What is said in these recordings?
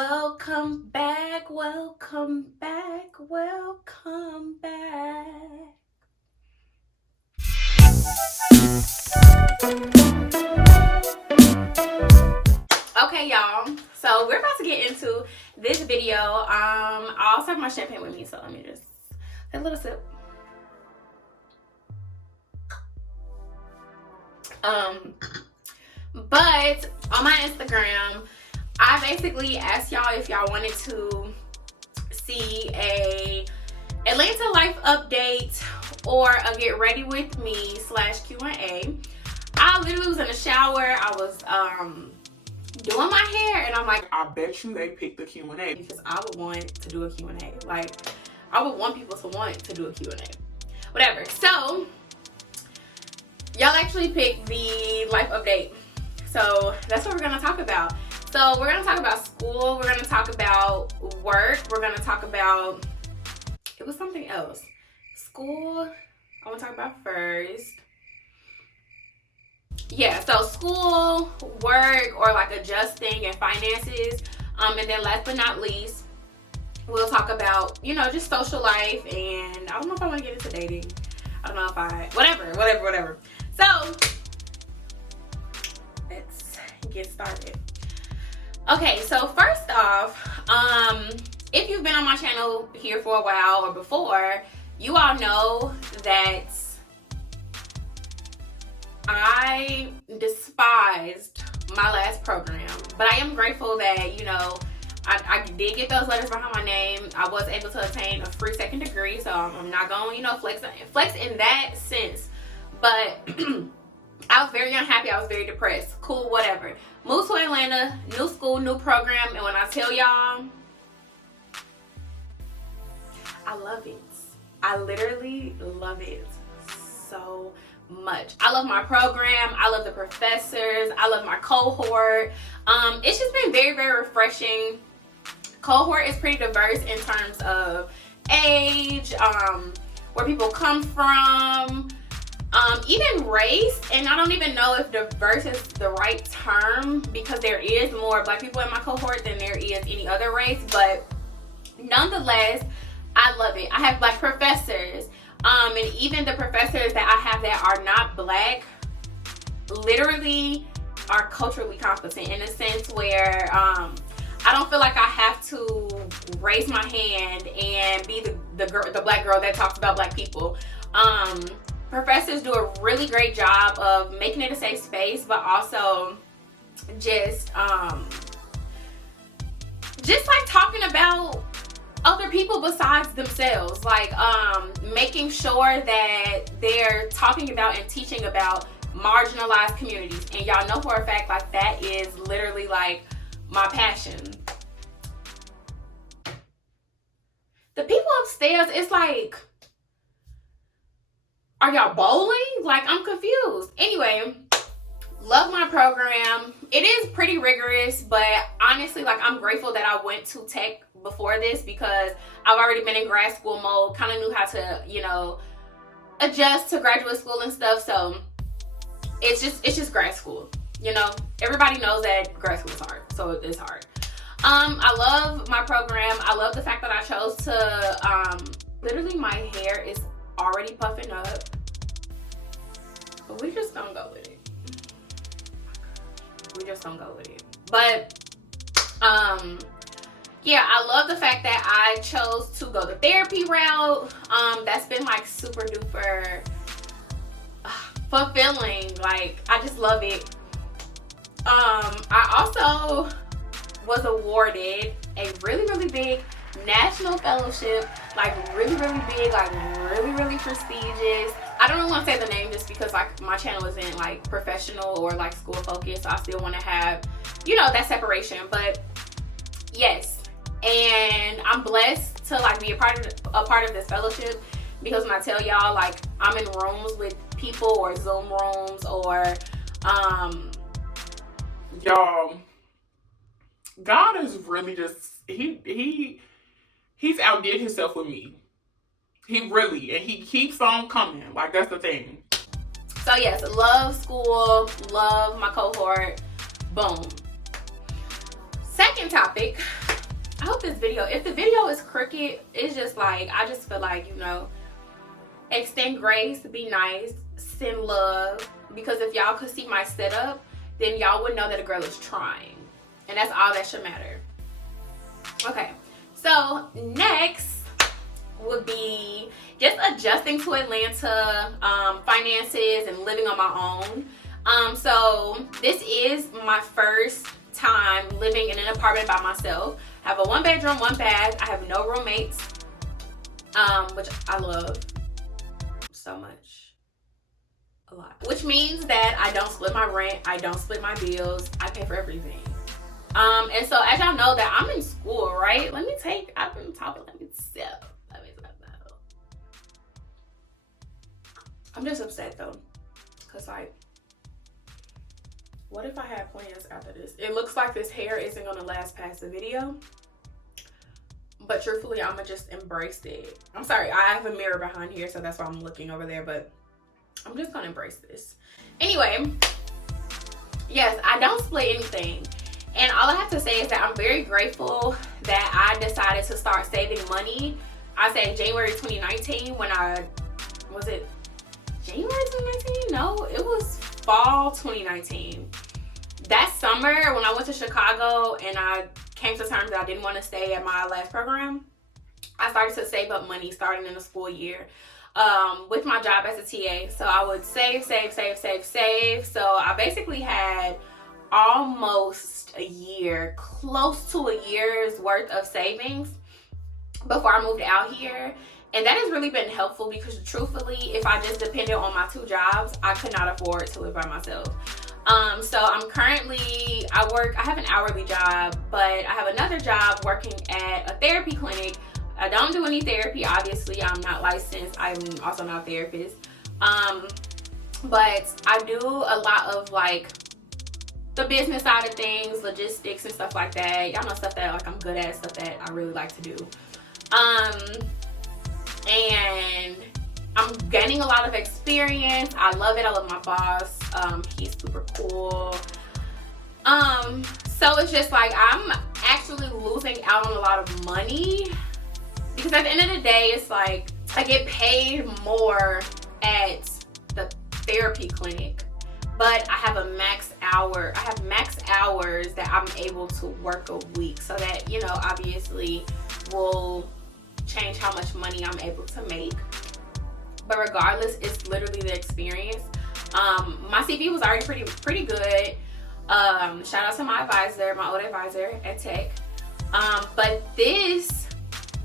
Welcome back, welcome back, welcome back. Okay, y'all. So we're about to get into this video. I also have my champagne with me, so let me just take a little sip. But on my Instagram, I basically asked y'all if y'all wanted to see a Atlanta life update or a get ready with me / Q&A. I literally was in the shower. I was doing my hair, and I'm like, I bet you they picked the Q&A. because I would want to do a Q&A. Like, I would want people to want to do a Q&A. Whatever. So, y'all actually picked the life update. So, that's what we're going to talk about. So, we're going to talk about school. We're going to talk about work. We're going to talk about, it was something else. School, I want to talk about first. Yeah, so school, work, or like adjusting and finances. And then last but not least, we'll talk about, you know, just social life. And I don't know if I want to get into dating. I don't know if I, whatever. So, let's get started. Okay, so first off, if you've been on my channel here for a while or before, you all know that I despised my last program, but I am grateful that, you know, I did get those letters behind my name. I was able to attain a free second degree, so I'm not going to, you know, flex in that sense. But I was very unhappy. I was very depressed. Cool, whatever. Moved to Atlanta, new school, new program, and when I tell y'all, I love it. I literally love it so much. I love my program. I love the professors. I love my cohort. It's just been very, very refreshing. Cohort is pretty diverse in terms of age, where people come from, even race. And I don't even know if diverse is the right term, because there is more Black people in my cohort than there is any other race. But nonetheless, I love it. I have Black professors. And even the professors that I have that are not Black literally are culturally competent, in a sense where I don't feel like I have to raise my hand and be the Black girl that talks about Black people. Professors do a really great job of making it a safe space, but also just like talking about other people besides themselves, like making sure that they're talking about and teaching about marginalized communities. And y'all know for a fact, like, that is literally like my passion. The people upstairs, it's like, are y'all bowling? Like, I'm confused. Anyway, love my program. It is pretty rigorous, but honestly, like, I'm grateful that I went to tech before this, because I've already been in grad school mode, kind of knew how to, you know, adjust to graduate school and stuff. So it's just grad school, you know. Everybody knows that grad school is hard, so it's hard. I love my program. I love the fact that I chose to literally, my hair is already puffing up, but we just don't go with it. But yeah, I love the fact that I chose to go the therapy route. That's been like super duper fulfilling. Like, I just love it. I also was awarded a really, really big national fellowship, like really, really big, like really, really prestigious. I don't really want to say the name just because, like, my channel isn't like professional or like school focused, so I still want to have, you know, that separation. But yes, and I'm blessed to like be a part of this fellowship, because when I tell y'all, like, I'm in rooms with people, or Zoom rooms, or Y'all, God is really just, he's outdid himself with me. He really, and he keeps on coming. Like, that's the thing. So yes, love school, love my cohort. Boom. Second topic, I hope this video, if the video is crooked, it's just like, I just feel like, you know, extend grace, be nice, send love, because if y'all could see my setup, then y'all would know that a girl is trying, and that's all that should matter. Okay, so next would be just adjusting to Atlanta, finances, and living on my own. So this is my first time living in an apartment by myself. I have a 1-bedroom, 1 bath. I have no roommates, which I love so much. A lot. Which means that I don't split my rent, I don't split my bills, I pay for everything. And so as y'all know that I'm in school, right? I've been talking, let me sip. I'm just upset though, cause like, what if I had plans after this? It looks like this hair isn't gonna last past the video, but truthfully, I'm gonna just embrace it. I'm sorry, I have a mirror behind here, so that's why I'm looking over there, but I'm just gonna embrace this. Anyway, yes, I don't split anything. And all I have to say is that I'm very grateful that I decided to start saving money. I say January 2019 was it January 2019? No, it was fall 2019. That summer when I went to Chicago and I came to terms that I didn't want to stay at my last program, I started to save up money starting in the school year with my job as a TA. So I would save. So I basically had almost a year, close to a year's worth of savings before I moved out here. And that has really been helpful because truthfully, if I just depended on my 2 jobs, I could not afford to live by myself. So I have an hourly job, but I have another job working at a therapy clinic. I don't do any therapy, obviously. I'm not licensed. I'm also not a therapist. But I do a lot of like the business side of things, logistics and stuff like that. Y'all know stuff that like I'm good at, stuff that I really like to do. And I'm gaining a lot of experience. I love it. I love my boss. He's super cool. So it's just like I'm actually losing out on a lot of money because at the end of the day, it's like I get paid more at the therapy clinic, but I have max hours that I'm able to work a week, so that, you know, obviously will change how much money I'm able to make. But regardless, it's literally the experience. My CV was already pretty good. Shout out to my advisor, my old advisor at Tech. But this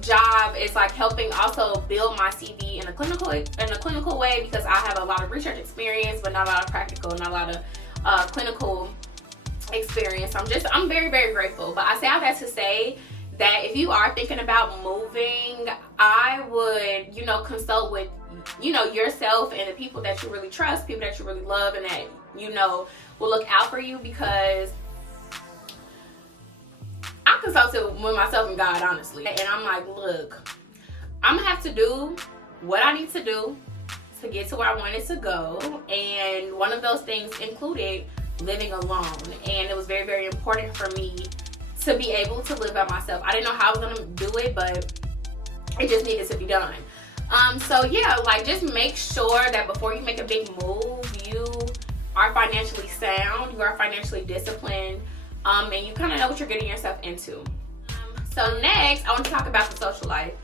job is like helping also build my CV in a clinical way, because I have a lot of research experience, but not a lot of practical, not a lot of clinical experience. I'm very, very grateful. But I say all that to say that if you are thinking about moving, I would, you know, consult with, you know, yourself and the people that you really trust, people that you really love, and that, you know, will look out for you, because I consulted with myself and God, honestly. And I'm like, look, I'm gonna have to do what I need to do to get to where I wanted to go. And one of those things included living alone. And it was very, very important for me to be able to live by myself. I didn't know how I was gonna do it, but it just needed to be done. So yeah, like just make sure that before you make a big move, you are financially sound, you are financially disciplined, and you kind of know what you're getting yourself into. So next, I want to talk about the social life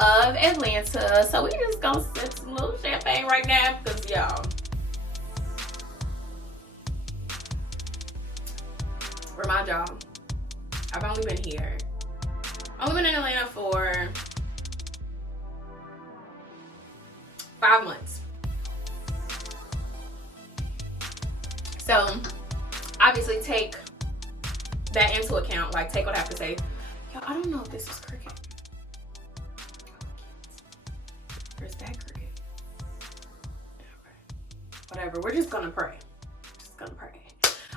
of Atlanta. So we just gonna sip some little champagne right now, because y'all, remind y'all, I've only been in Atlanta for 5 months. So obviously take that into account, like take what I have to say. Yo, I don't know if this is cricket. Or is that cricket? Whatever, we're just gonna pray.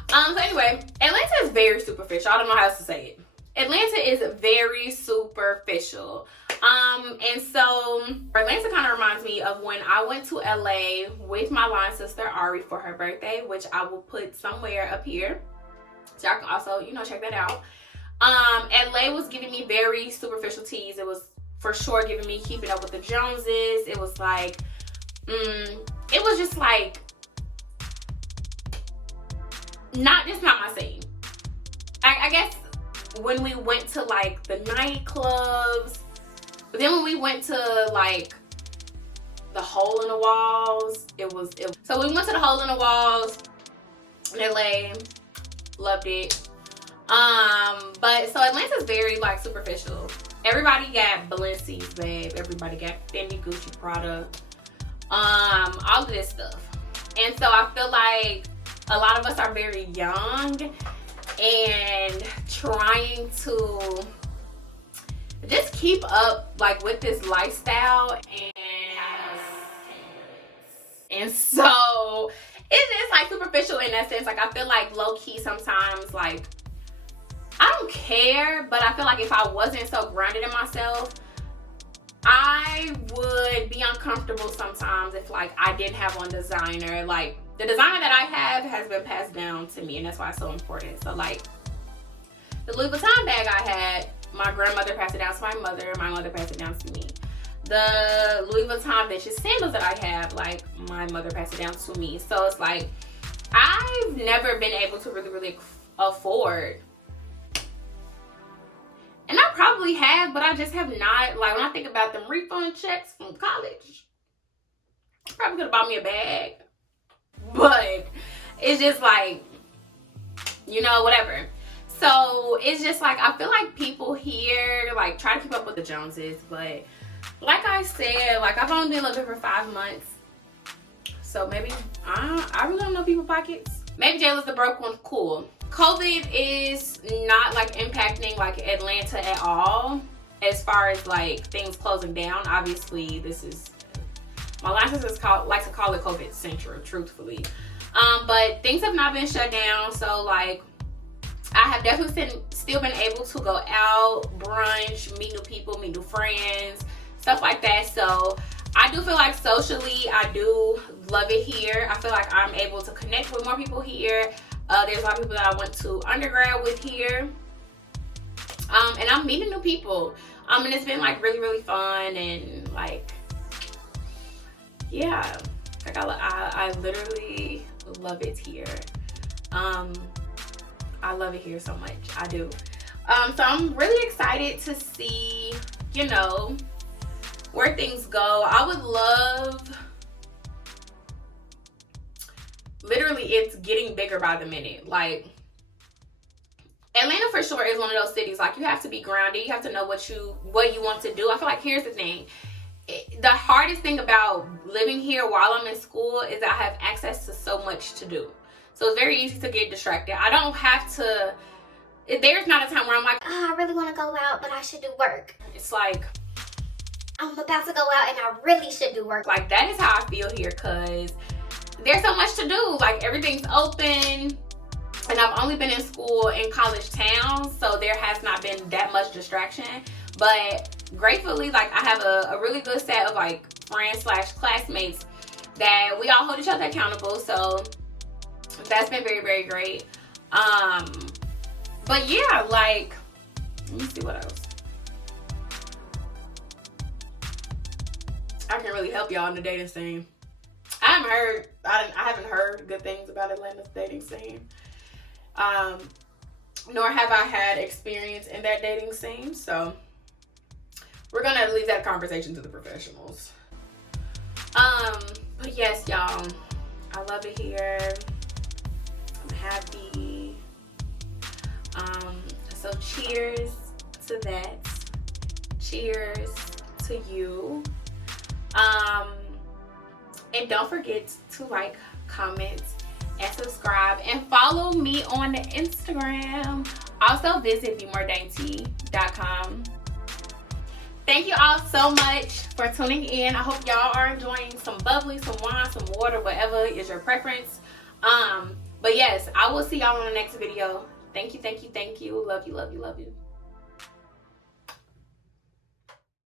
So anyway, Atlanta is very superficial. I don't know how else to say it. Atlanta is very superficial. And so Atlanta kind of reminds me of when I went to LA with my line sister Ari for her birthday, which I will put somewhere up here, so y'all can also, you know, check that out. LA was giving me very superficial teas. It was for sure giving me Keeping Up with the Joneses. It was like, it was just like, not my scene. I guess when we went to like the nightclubs, but then when we went to like the Hole in the Walls, so we went to the Hole in the Walls in LA, loved it. But so Atlanta's very like superficial. Everybody got Balenci's, babe. Everybody got Fendi, Gucci, Prada, all of this stuff. And so I feel like a lot of us are very young and trying to just keep up like with this lifestyle, and so it's just like superficial in that sense. Like I feel like low key sometimes, like I don't care, but I feel like if I wasn't so grounded in myself, I would be uncomfortable sometimes if like I didn't have on designer. Like the designer that I have has been passed down to me, and that's why it's so important. So like the Louis Vuitton bag I had, my grandmother passed it down to my mother passed it down to me. The Louis Vuitton vintage sandals that I have, like my mother passed it down to me. So it's like I've never been able to really afford. And I probably have, but I just have not. Like when I think about them refund checks from college, I probably could have bought me a bag. But it's just like, you know, whatever. So it's just like, I feel like people here like try to keep up with the Joneses. But like I said, like I've only been living for 5 months. So maybe, I really don't know people's pockets. Maybe Jayla's the broke one, cool. COVID is not like impacting like Atlanta at all as far as like things closing down. Obviously this is, my license like to call it COVID central, truthfully. But things have not been shut down. So like I have definitely still been able to go out, brunch, meet new people, meet new friends, stuff like that. So I do feel like socially, I do love it here. I feel like I'm able to connect with more people here. There's a lot of people that I went to undergrad with here. And I'm meeting new people. And it's been like really fun, and like, yeah, like I literally love it here. I love it here so much. I do. So I'm really excited to see, you know, where things go. I would love, literally, it's getting bigger by the minute. Like Atlanta for sure is one of those cities, like you have to be grounded. You have to know what you want to do. I feel like here's the thing. The hardest thing about living here while I'm in school is that I have access to so much to do. So it's very easy to get distracted. I don't have to, there's not a time where I'm like, I really want to go out, but I should do work. It's like, I'm about to go out and I really should do work. Like that is how I feel here, because there's so much to do. Like everything's open, and I've only been in school in college towns, so there has not been that much distraction. But gratefully, like I have a really good set of like friends / classmates that we all hold each other accountable. So that's been very great. But yeah, like, let me see what else I can really help y'all in the dating scene. I haven't heard good things about Atlanta's dating scene. Nor have I had experience in that dating scene. So we're gonna leave that conversation to the professionals. But yes, y'all, I love it here. I'm happy. So cheers to that. Cheers to you. And don't forget to like, comment, and subscribe, and follow me on Instagram. Also visit bemoredainty.com. Thank you all so much for tuning in. I hope y'all are enjoying some bubbly, some wine, some water, whatever is your preference. But yes, I will see y'all on the next video. Thank you. Love you.